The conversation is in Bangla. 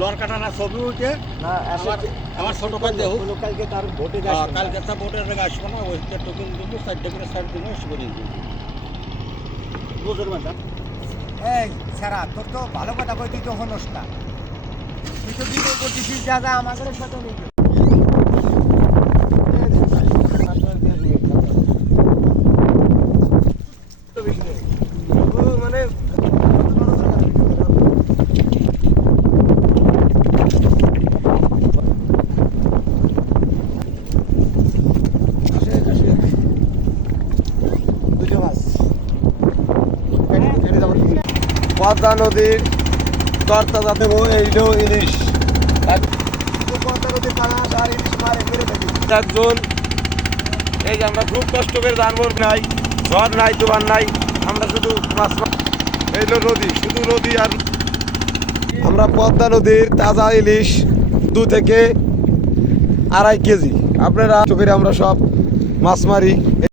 লর কাটানা ছবি উঠে না আমার ছোট ভাই দেহ কালকে তার ভোটে কালকে তা ভোটের আগে আসবো না ওইটা টোকেন দিব 4টা করে 4 দিন আসবো কিন্তু বুঝুন না এই সারা তোর তো ভালো কথা কই তুই তো হনস না তুই তো বিয়ে করতেছিস যা যা আমাদের সাথে নেই মানে পদ্মা নদীর কর্তা যাতে এইলো ইলিশ একজন এই যে আমরা খুব কষ্ট করে জানবো নাই ঝড় নাই দোকান নাই আমরা শুধু মাছ এইলো নদী শুধু নদী আর আমরা পদ্মা নদীর তাজা ইলিশ 2 থেকে 2.5 কেজি আপনারা চোখে আমরা সব মাছ মারি।